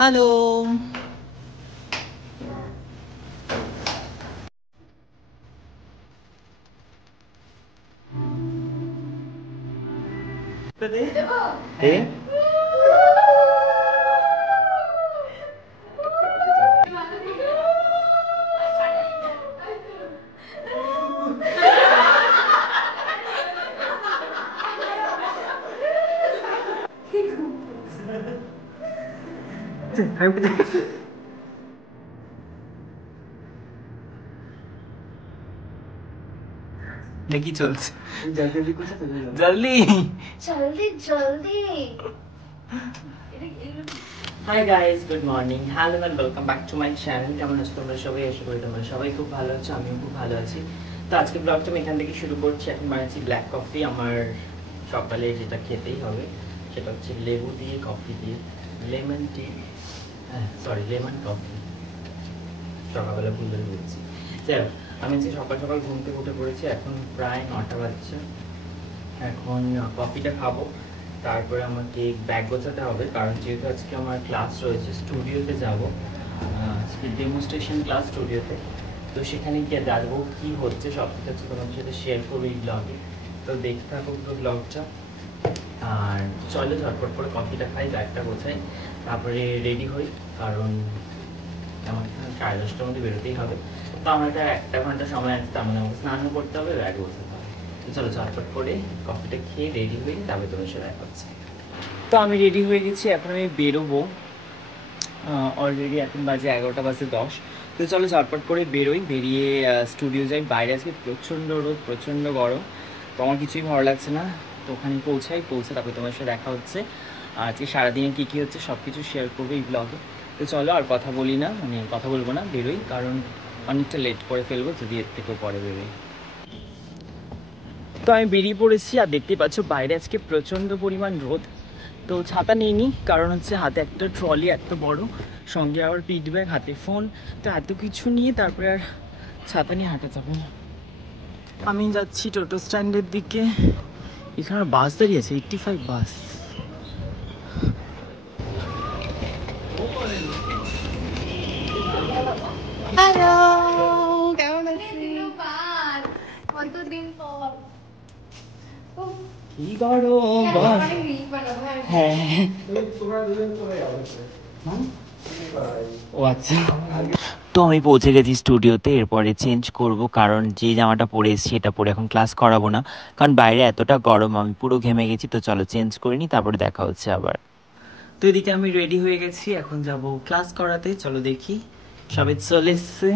Hello. কি চলছে? জলদি জলদি জলদি। Hi guys, good morning, hello and welcome back to my channel. কেমন আছো তোমরা সবাই? আশা করি তোমরা সবাই খুব ভালো আছো, আমিও খুব ভালো আছি। তো আজকে ব্লগটা আমি এখান থেকে শুরু করছি। এখন বানাচ্ছি ব্ল্যাক কফি। আমার সকালে যেটা খেতেই হবে সেটা হচ্ছে লেবু দিয়ে কফি দিয়ে lemon tea, sorry lemon coffee. সকালবেলা ভুল করে বলছি। যাই হোক, আমি যে সকাল সকাল ঘুম থেকে উঠে পড়েছি, এখন প্রায় 9টা বাজছে। এখন কফিটা খাবো, তারপরে আমাকে ব্যাগ গোছাতে হবে, কারণ যেহেতু আজকে আমার ক্লাস রয়েছে, স্টুডিওতে যাব। আজকে ডেমনস্ট্রেশন ক্লাস স্টুডিওতে। তো সেখানে গিয়ে দেখবো কী হচ্ছে, সব কিছু হচ্ছে তোমাদের সাথে শেয়ার করবো এই ব্লগে। তো দেখতে থাকো পুরো ব্লগটা। আর চলো ঝটপট করে কফিটা খাই, ব্যাগটা গোছাই, তারপরে রেডি হই, কারণ আমাকে 10:30টার মধ্যে বেরোতেই হবে। তো আমার একটা ঘন্টা সময় আছে, তার মানে আমাকে স্নানও করতে হবে, ব্যাগ গোছাতে হবে। তো চলো ঝটপট করে কফিটা খেয়ে রেডি হয়ে তারপরে তোমার সাথে দেখা হচ্ছে। তো আমি রেডি হয়ে গেছি, এখন আমি বেরোবো। অলরেডি এখন বাজে 11:10। তো চলো ঝটপট করে বেরোই, বেরিয়ে স্টুডিও যাই। বাইরে আজকে প্রচণ্ড রোদ, প্রচণ্ড গরম, তো আমার কিছুই ভালো লাগছে না। তো ওখানে পৌঁছে তারপরে তোমার সাথে দেখা হচ্ছে। আজকে সারাদিনে কী কী হচ্ছে সব কিছু শেয়ার করবো এই ব্লগে। তো চলো আর কথা বলি না, মানে কথা বলবো না, বেরোই, কারণ অনেকটা লেট করে ফেলবো যদি এর থেকেও পরে বেরোই। তো আমি বেরিয়ে পড়েছি, আর দেখতেই পাচ্ছ বাইরে আজকে প্রচণ্ড পরিমাণ রোদ। তো ছাতা নিইনি, কারণ হচ্ছে হাতে একটা ট্রলি এত বড়, সঙ্গে আবার পিঠ ব্যাগ, হাতে ফোন, তো এত কিছু নিয়ে তারপরে আর ছাতা নিয়ে হাঁটা যাবে না। আমি যাচ্ছি টোটো স্ট্যান্ডের দিকে। এখানে বাস দাঁড়িয়ে আছে, 85 বাস। হ্যালো, কেমন আছিস? কতদিন পর। কি গরম বল। হ্যাঁ, ও আচ্ছা। তো আমি পৌঁছে গেছি স্টুডিওতে, এরপরে চেঞ্জ করব, কারণ যে জামাটা পরে এসেছি এটা পরে এখন ক্লাস করাবো না, কারণ বাইরে এতটা গরম, আমি পুরো ঘেমে গেছি। তো চলো চেঞ্জ করে নিই, তারপরে দেখা হচ্ছে আবার। তো এদিকে আমি রেডি হয়ে গেছি, এখন যাব ক্লাস করাতে। চলো দেখি, সবাই চলে এসছে।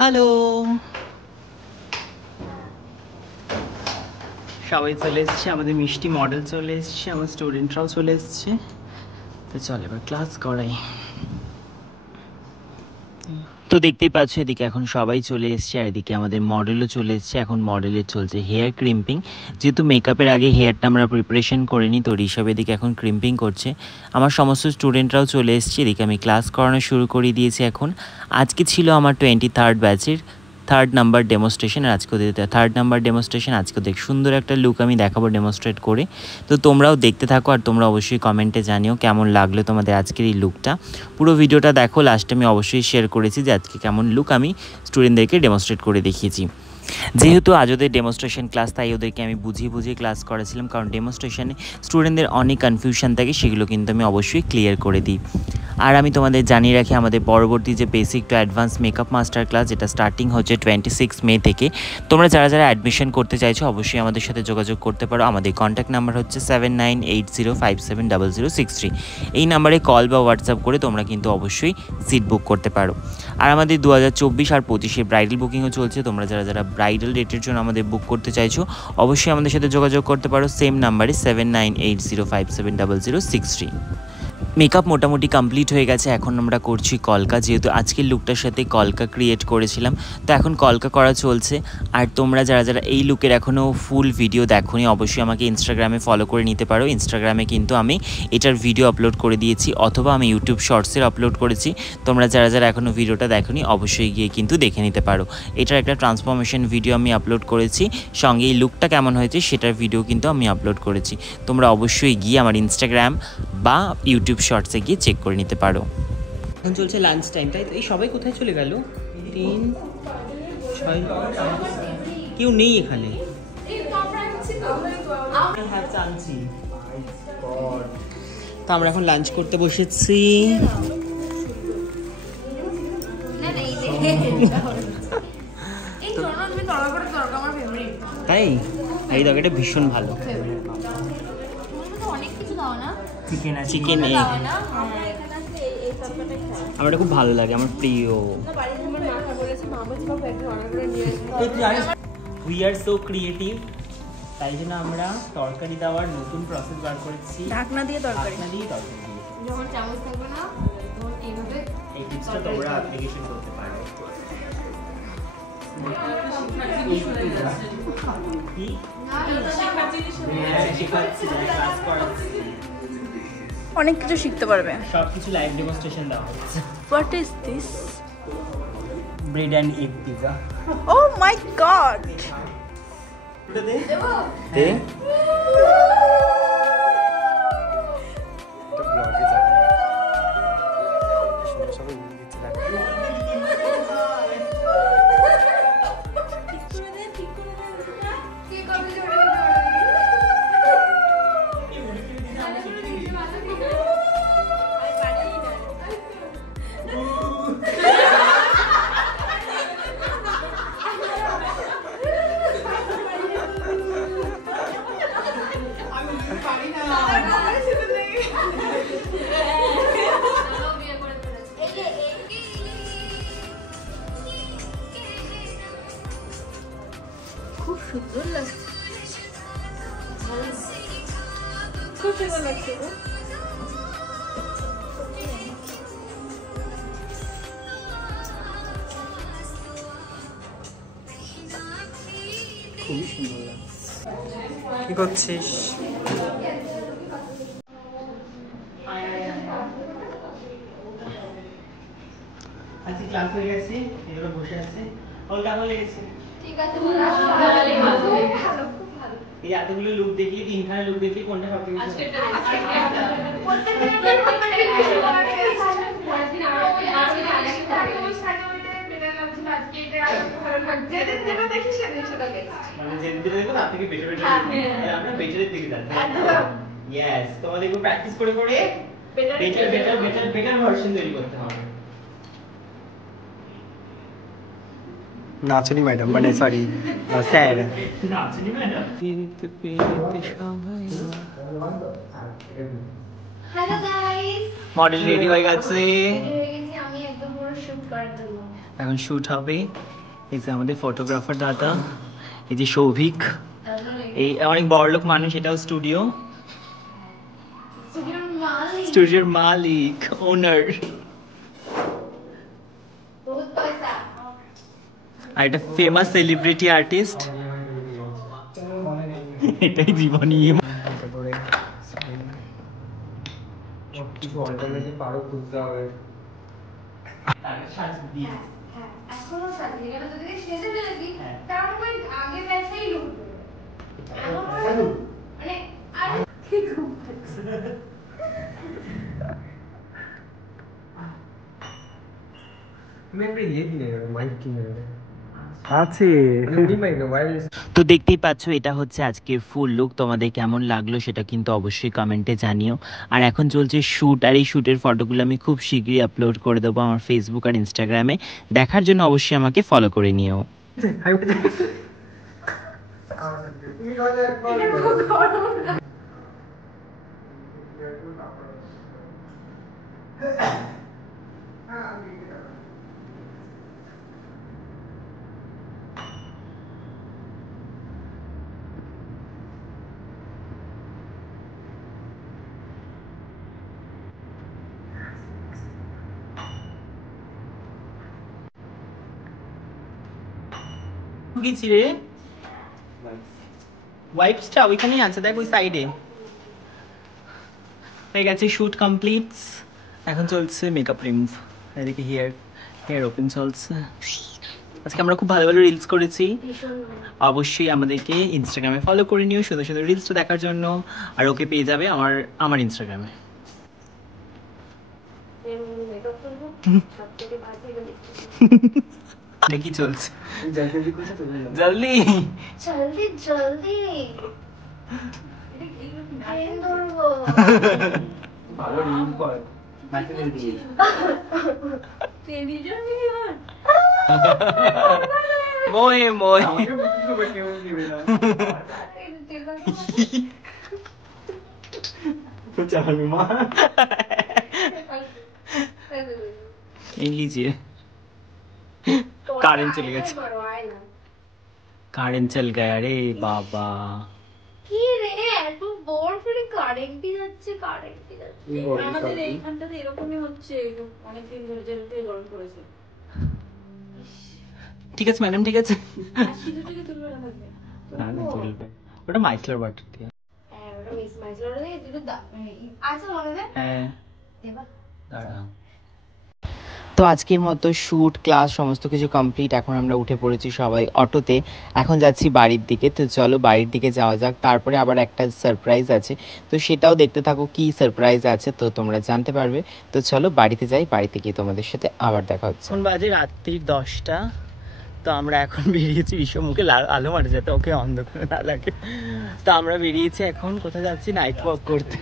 হ্যালো, সবাই চলে এসছে, আমাদের মিষ্টি মডেল চলে এসছে, আমার স্টুডেন্টরাও চলে এসছে। তো চল এবার ক্লাস করাই। তো দেখতেই পাচ্ছ এদিকে এখন সবাই চলে এসছে, আর এদিকে আমাদের মডেলও চলে এসছে। এখন মডেলের চলছে হেয়ার ক্রিম্পিং, যেহেতু মেকআপের আগে হেয়ারটা আমরা প্রিপারেশন করিনি, তো ঋষভ এদিকে এখন ক্রিম্পিং করছে। আমার সমস্ত স্টুডেন্টরাও চলে এসছে, এদিকে আমি ক্লাস করানো শুরু করে দিয়েছি। এখন আজকে ছিল আমার 23rd ব্যাচের 3rd নাম্বার ডেমনস্ট্রেশন, আর আজকেও 3rd নাম্বার ডেমনস্ট্রেশন। আজকেও দেখ সুন্দর একটা লুক আমি দেখাবো ডেমনস্ট্রেট করে। তো তোমরাও দেখতে থাকো, আর তোমরা অবশ্যই কমেন্টে জানিও কেমন লাগলো তোমাদের আজকের এই লুকটা। পুরো ভিডিওটা দেখো, লাস্টে আমি অবশ্যই শেয়ার করেছি যে আজকে কেমন লুক আমি স্টুডেন্টদেরকে ডেমনস্ট্রেট করে দেখিয়েছি। যেহেতু আজ ওদের ডেমনস্ট্রেশন ক্লাস, তাই ওদেরকে আমি বুঝিয়ে ক্লাস করেছিলাম, কারণ ডেমনস্ট্রেশনে স্টুডেন্টদের অনেক কনফিউশন থাকে, সেগুলো কিন্তু আমি অবশ্যই ক্লিয়ার করে দিই। আর আমি তোমাদের জানিয়ে রাখি, আমাদের পরবর্তী যে basic to advance makeup master class, যেটা স্টার্টিং হচ্ছে 26 মে থেকে। তোমরা যারা অ্যাডমিশন করতে চাইছো অবশ্যই আমাদের সাথে যোগাযোগ করতে পারো। আমাদের কন্ট্যাক্ট নাম্বার হচ্ছে 7980570063। এই নাম্বারে কল বা হোয়াটসঅ্যাপ করে তোমরা কিন্তু অবশ্যই সিট বুক করতে পারো। আর আমাদের 2024 আর 25-এর ব্রাইডাল বুকিংও চলছে। তোমরা যারা ব্রাইডাল ডেটের জন্য আমাদের বুক করতে চাইছো অবশ্যই আমাদের সাথে যোগাযোগ করতে পারো, সেম নাম্বারে 7980570063। মেকআপ মোটামুটি কমপ্লিট হয়ে গেছে। এখন আমরা করছি কলকা, যেহেতু আজকের লুকটার সাথে কলকা ক্রিয়েট করেছিলাম, তো এখন কলকা করা চলছে। আর তোমরা যারা যারা এই লুকের এখনও ফুল ভিডিও দেখোনি, অবশ্যই আমাকে ইনস্টাগ্রামে ফলো করে নিতে পারো। ইনস্টাগ্রামে কিন্তু আমি এটার ভিডিও আপলোড করে দিয়েছি, অথবা আমি ইউটিউব শর্টসের আপলোড করেছি। তোমরা যারা যারা এখনও ভিডিওটা দেখোনি অবশ্যই গিয়ে কিন্তু দেখে নিতে পারো। এটার একটা ট্রান্সফরমেশন ভিডিও আমি আপলোড করেছি, সঙ্গে এই লুকটা কেমন হয়েছে সেটার ভিডিও কিন্তু আমি আপলোড করেছি। তোমরা অবশ্যই গিয়ে আমার ইনস্টাগ্রাম বা ইউটিউব শর্টসে গিয়ে চেক করে নিতে পারো। এখন চলছে লাঞ্চ টাইম, তাই এই সবাই কোথায় চলে গেল? 3 6 কেউ নেই এখানে। তো আমরা এখন লাঞ্চ করতে বসেছি। তাই এই তরকারিটা ভীষণ ভালো। চিকেন এগ আমার খুব ভালো লাগে, আমার প্রিয়। উই আর সো ক্রিয়েটিভ, তাই জন্য আমরা তরকারি দেওয়ার নতুন প্রসেস বার করেছি। ঢাকনা দিয়ে তরকারি যখন চামচ থাকবে না তখন এইভাবে এই টিপসটা তোমরা অ্যাপ্লিকেশন করতে পারো। অনেক কিছু শিখতে পারবে, সবকিছু লাইভ ডেমনস্ট্রেশন দেওয়া হচ্ছে। What is this? Bread and egg pizza. Oh my god, দে খুব সুন্দর লাগছে, খুব সুন্দর লাগছে। খুবই সুন্দর লাগছে। কি করছিস? আজকে ক্লাস হয়ে গেছে, এগুলো বসে আছে। ওর কেমন লেগেছে? ঠিক আছে, খুব ভালো। এই এতগুলো লুক দেখলি, 3খানা লুক দেখলি, কোনটা সবথেকে বেশি? মানে যেদিন যেটা দেখো তার থেকে বেটার আমরা বেটারের দিকে যাচ্ছি। ইয়েস, তোমাদের একটু প্র্যাকটিস করে করে বেটার ভার্সন তৈরি করতে হবে। নাচনি ম্যাডাম, মানে সরি স্যার। নাচনি madam. Hello guys, model ready হয়ে গেছে, আমি একদম পুরো শুট করে দেব। এখন শুট হবে। এই যে আমাদের ফটোগ্রাফার দাদা, এই যে সৌভিক, এই অনেক বড়লোক মানুষ, এটাও স্টুডিও, স্টুডিওর মালিক, ওনার। বহুত পয়সা। আর এটা ফেমাস সেলিব্রিটি আর্টিস্ট, এটাই জীবনী। এখনো সাজি, এখানে যদি সেজে ফেলেছি তার মানে আগের ব্যাচটাই লুক মানে আর কি খুব তো দেখতেই পাচ্ছ, এটা হচ্ছে আজকের ফুল লুক। তোমাদের কেমন লাগলো সেটা কিন্তু অবশ্যই কমেন্টে জানিও। আর এখন চলছে শ্যুট, আর এই শ্যুটের ফটোগুলো আমি খুব শীঘ্রই আপলোড করে দেবো আমার ফেসবুক আর ইনস্টাগ্রামে। দেখার জন্য অবশ্যই আমাকে ফলো করে নিও। গেছি রে ওয়াইপসটা ওইখানেই আছে দেখ ওই সাইডে হয়ে গেছে শুট কমপ্লিট এখন চলছে মেকআপ রিমুভ এদিকে হেয়ার ওপেন চলছে আজকে আমরা খুব ভালো ভালো রিলস করেছি অবশ্যই আমাদেরকে ইনস্টাগ্রামে ফলো করে নিও সুন্দর সুন্দর রিলসটা দেখার জন্য আর ওকে পেয়ে যাবে আমার ইনস্টাগ্রামে কি চলছে জলদি জলদি জলদি ট্রেন ধরবো ভালো রিল কর মোয়ে মোয়ে चालू मार এই लीजिए কারেন্ট চলে গেছে কারেন্ট চল গয়া রে বাবা কি রে এত বড় করে কারেন্টই যাচ্ছে আমাদের এইখানটাতে এরকমই হচ্ছে অনেকদিন ধরে যেতে গরম পড়েছে ঠিক আছে ম্যাডাম ঠিক আছে আর সিঁদুরটাকে তুলবে না থাকবে না না চলবে ওটা মাইসলার বাটার দিয়ে হ্যাঁ ওটা মিস মাইজলার রে দুটো আছে মনে হয় হ্যাঁ দেবা দাঁড়াও তো আজকের মতো শ্যুট ক্লাস সমস্ত কিছু কমপ্লিট এখন আমরা উঠে পড়েছি সবাই অটোতে এখন যাচ্ছি বাড়ির দিকে তো চলো বাড়ির দিকে যাওয়া যাক তারপরে আবার একটা সারপ্রাইজ আছে তো সেটাও দেখতে থাকো কি সারপ্রাইজ আছে তো তোমরা জানতে পারবে তো চলো বাড়িতে যাই বাড়িতে গিয়ে তোমাদের সাথে আবার দেখা হচ্ছে এখন বাজে রাত্রির 10টা তো আমরা এখন বেরিয়েছি বিশ্বমুখে আলো মারে যাতে ওকে অন্ধকার না লাগে তো আমরা বেরিয়েছি এখন কোথায় যাচ্ছি নাইট ওয়াক করতে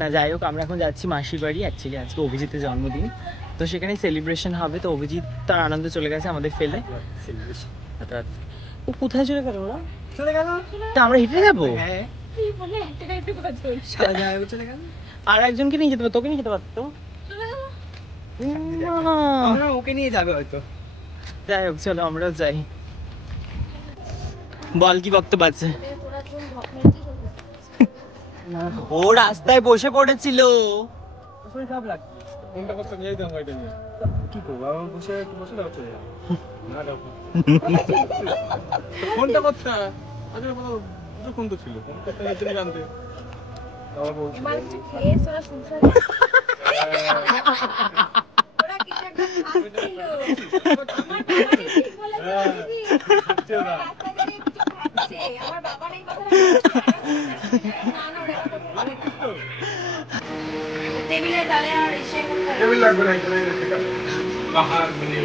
না যাই হোক আমরা এখন যাচ্ছি মাসির বাড়ি অ্যাকচুয়ালি আজকে অভিজিতের জন্মদিন তো সেখানে সেলিব্রেশন হবে তো অভিজিৎ তার আনন্দে চলে গেছে আমাদের ফেলে ও কোথায় চলে গেল ওরা चले गया তা আমরা হেঁটে যাবো है এই বলে একটা একটু কথা চলছে चले गया আর একজনকে নিয়ে যেতে পারতো তোকে নিয়ে যেতে পারতো আমরা ওকে নিয়ে যাবে হয়তো যাই হোক চলো আমরাও যাই বল কি বক্তব্য আছে তোরা কোন ভক্তি ও রাস্তায় বসে পড়েছিল শরীর খারাপ লাগছে ফোনটা করতে নিয়ে যেতাম গাড়িটা নিয়ে কি করবো আমার বসে বসে দাও চলে যাও না দাও ফোনটা করতে আগে বলো ফোন তো ছিল ফোন করতে নিয়ে জানতে আবার বলছি মানে কিছু খেয়ে তোরা সংসার ওরা কিছু একটা খাচ্ছিল আমার বাবা ঠিক বলে রাস্তা দিয়ে কিছু খাচ্ছে আমার বাবা এই কথা না না ওরা কথা বলে টেবিলে তালে আর এসে টেবিল লাগবে না এখানে বাহার মিলিয়ে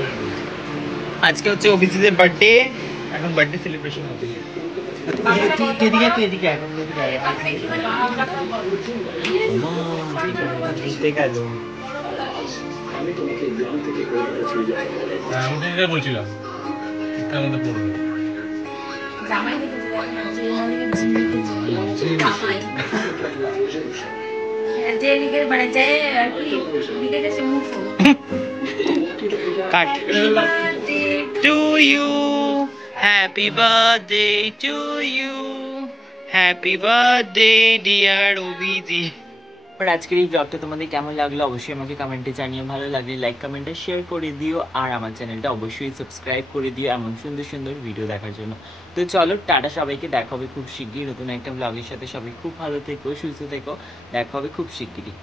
আজকে হচ্ছে অভিজিতের বার্থডে এখন বার্থডে সেলিব্রেশন হবে তুই এদিকে এখন বুঝতে গেল আমি তো বলছিলাম কেমন পড়বে জামাই দেখেছে জামাই যে লিখে মানে যে আর কি লিখে গেছে মুখো কাট to you happy birthday to you happy birthday dear Abhijit আজকের এই ব্লগটা তোমাদের কেমন লাগলো অবশ্যই আমাকে কমেন্টে জানিও ভালো লাগলে লাইক কমেন্টে শেয়ার করে দিও আর আমার চ্যানেলটা অবশ্যই সাবস্ক্রাইব করে দিও এমন সুন্দর সুন্দর ভিডিও দেখার জন্য তো চলো টাটা সবাইকে দেখা হবে খুব শিগগিরই নতুন একটা ব্লগের সাথে সবাই খুব ভালো থেকো সুস্থ থেকো দেখা হবে খুব শিগগিরই